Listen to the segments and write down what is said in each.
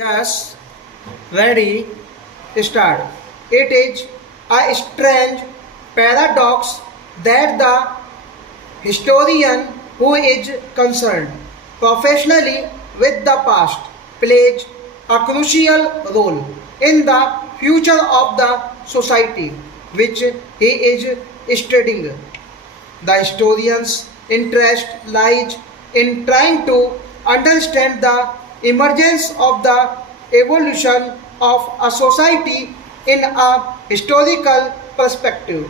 Yes, ready, start. It is a strange paradox that the historian who is concerned professionally with the past plays a crucial role in the future of the society which he is studying. The historian's interest lies in trying to understand the emergence of the evolution of a society in a historical perspective,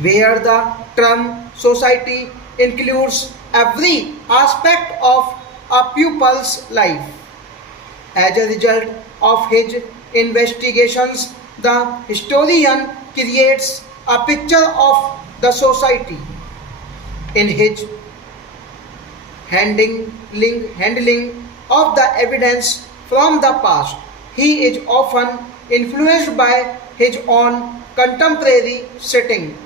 where the term society includes every aspect of a pupil's life. As a result of his investigations, the historian creates a picture of the society in his handling of the evidence from the past. He is often influenced by his own contemporary setting.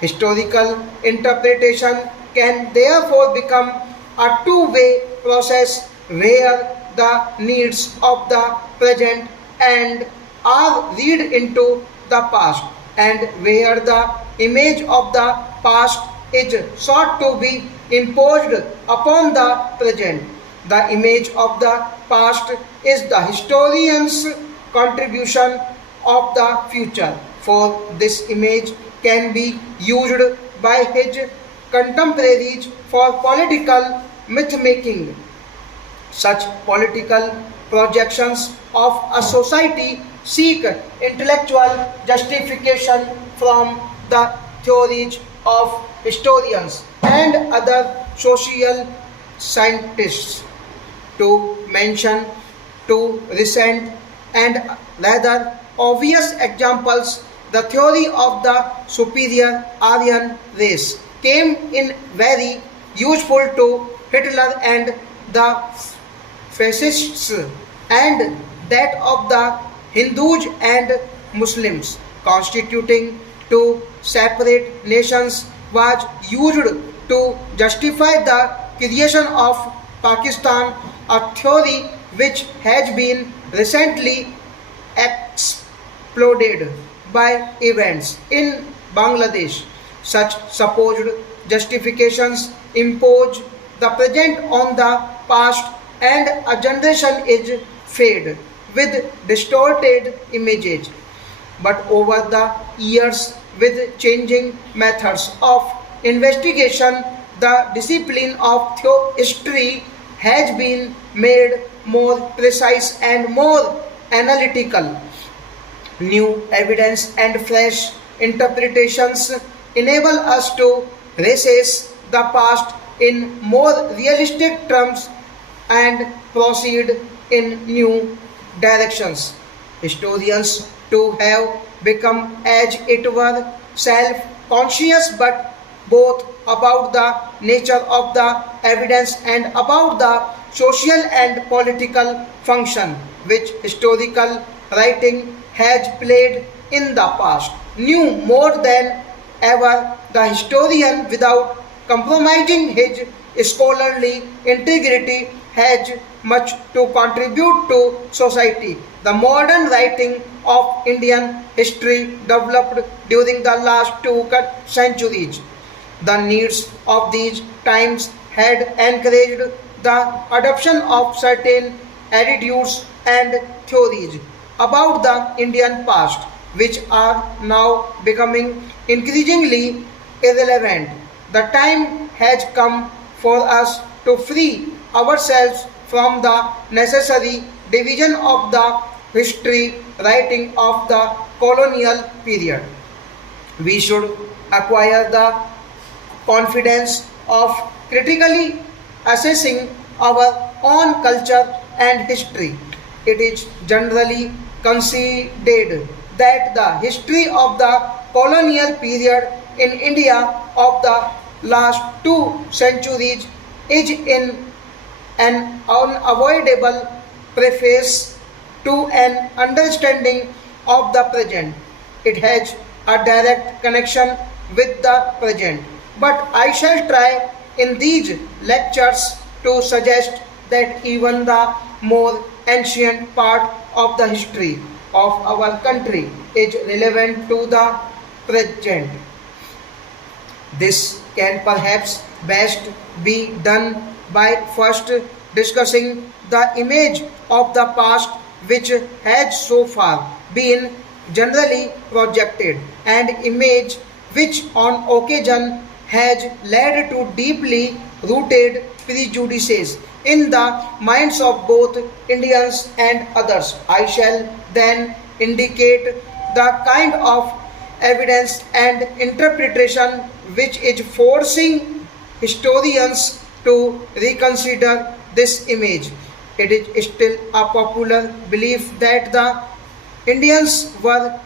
Historical interpretation can therefore become a two-way process where the needs of the present and are read into the past and where the image of the past is sought to be imposed upon the present. The image of the past is the historian's contribution of the future. For this image can be used by his contemporaries for political myth-making. Such political projections of a society seek intellectual justification from the theories of historians and other social scientists. To mention two recent and rather obvious examples, the theory of the superior Aryan race came in very useful to Hitler and the fascists, and that of the Hindus and Muslims constituting two separate nations was used to justify the creation of Pakistan, a theory which has been recently exploded by events in Bangladesh. Such supposed justifications impose the present on the past, and a generation is fed with distorted images. But over the years, with changing methods of investigation, the discipline of history has been made more precise and more analytical. New evidence and fresh interpretations enable us to recess the past in more realistic terms and proceed in new directions. Historians too have become, as it were, self-conscious, but both about the nature of the evidence and about the social and political function which historical writing has played in the past. Knew more than ever, the historian, without compromising his scholarly integrity, has much to contribute to society. The modern writing of Indian history developed during the last two centuries. The needs of these times had encouraged the adoption of certain attitudes and theories about the Indian past, which are now becoming increasingly irrelevant. The time has come for us to free ourselves from the necessary division of the history writing of the colonial period. We should acquire the confidence of critically assessing our own culture and history. It is generally conceded that the history of the colonial period in India of the last two centuries is in an unavoidable preface to an understanding of the present. It has a direct connection with the present. But I shall try in these lectures to suggest that even the more ancient part of the history of our country is relevant to the present. This can perhaps best be done by first discussing the image of the past which has so far been generally projected, and image which on occasion has led to deeply rooted prejudices in the minds of both Indians and others. I shall then indicate the kind of evidence and interpretation which is forcing historians to reconsider this image. It is still a popular belief that the Indians were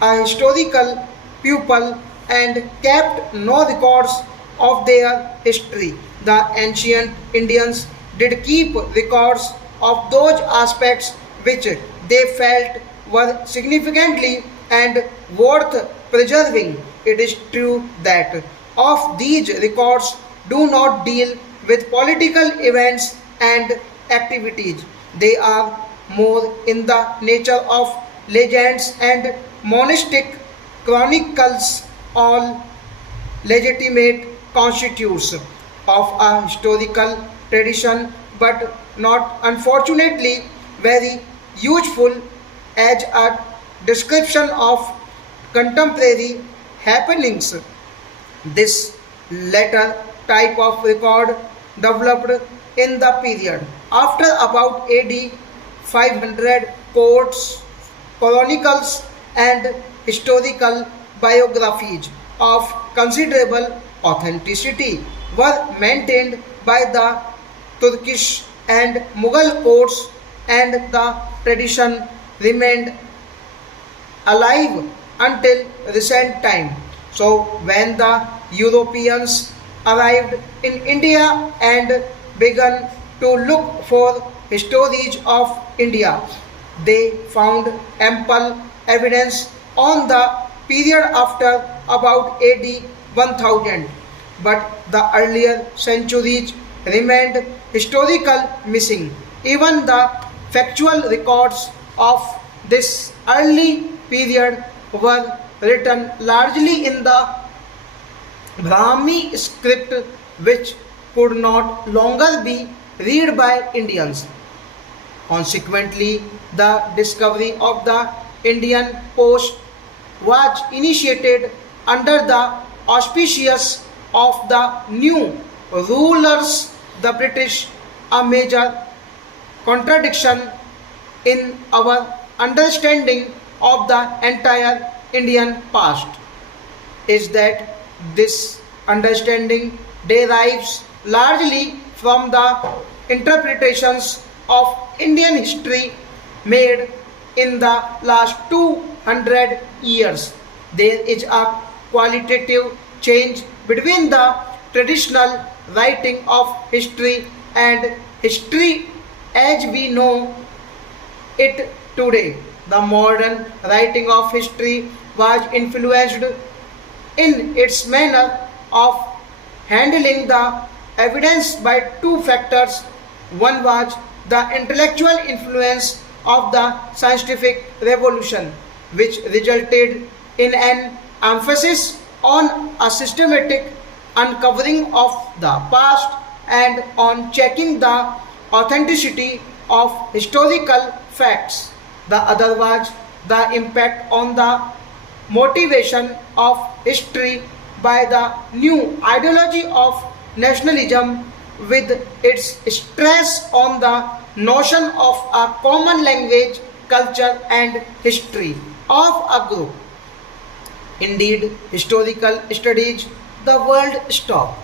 a historical people and kept no records of their history. The ancient Indians did keep records of those aspects which they felt were significantly and worth preserving. It is true that of these records do not deal with political events and activities. They are more in the nature of legends and monastic chronicles, all legitimate constitutes of a historical tradition, but not unfortunately very useful as a description of contemporary happenings. This latter type of record developed in the period after about AD 500. Courts, chronicles, and historical biographies of considerable authenticity were maintained by the Turkish and Mughal courts, and the tradition remained alive until recent time. So when the Europeans arrived in India and began to look for histories of India, they found ample evidence on the period after about AD 1000, but the earlier centuries remained historical missing. Even the factual records of this early period were written largely in the Brahmi script, which could not longer be read by Indians. Consequently, the discovery of the Indian post was initiated under the auspices of the new rulers, the British. A major contradiction in our understanding of the entire Indian past is that this understanding derives largely from the interpretations of Indian history made in the last 200 years. There is a qualitative change between the traditional writing of history and history as we know it today. The modern writing of history was influenced in its manner of handling the evidence by two factors. One was the intellectual influence of the scientific revolution, which resulted in an emphasis on a systematic uncovering of the past and on checking the authenticity of historical facts. The other was the impact on the motivation of history by the new ideology of nationalism, with its stress on the notion of a common language, culture, and history of a group. Indeed, historical studies the world stop